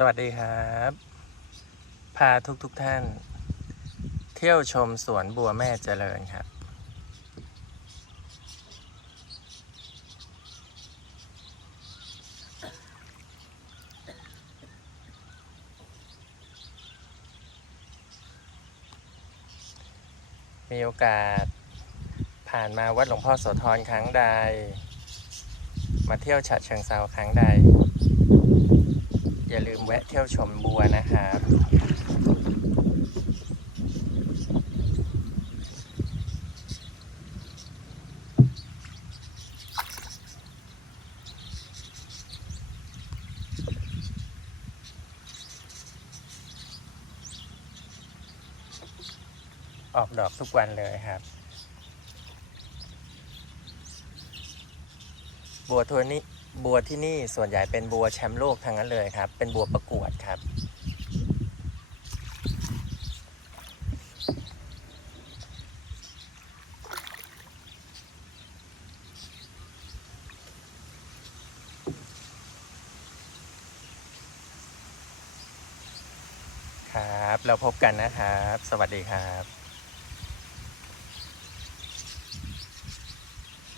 สวัสดีครับ พาทุกทุกท่าน เที่ยวชมสวนบัวแม่เจริญครับ มีโอกาสผ่านมาวัดหลวงพ่อโสธรครั้งใด มาเที่ยวฉะเชิงเซาครั้งใด อย่าลืมแวะเที่ยวชมบัวนะครับออกดอกทุกวันเลยครับ บัวทัวนี้บัวที่นี่ส่วนใหญ่เป็นบัวแชมป์โลกทั้งนั้นเลยครับ เป็นบัวประกวดครับ ครับ เราพบกันนะครับ สวัสดีครับ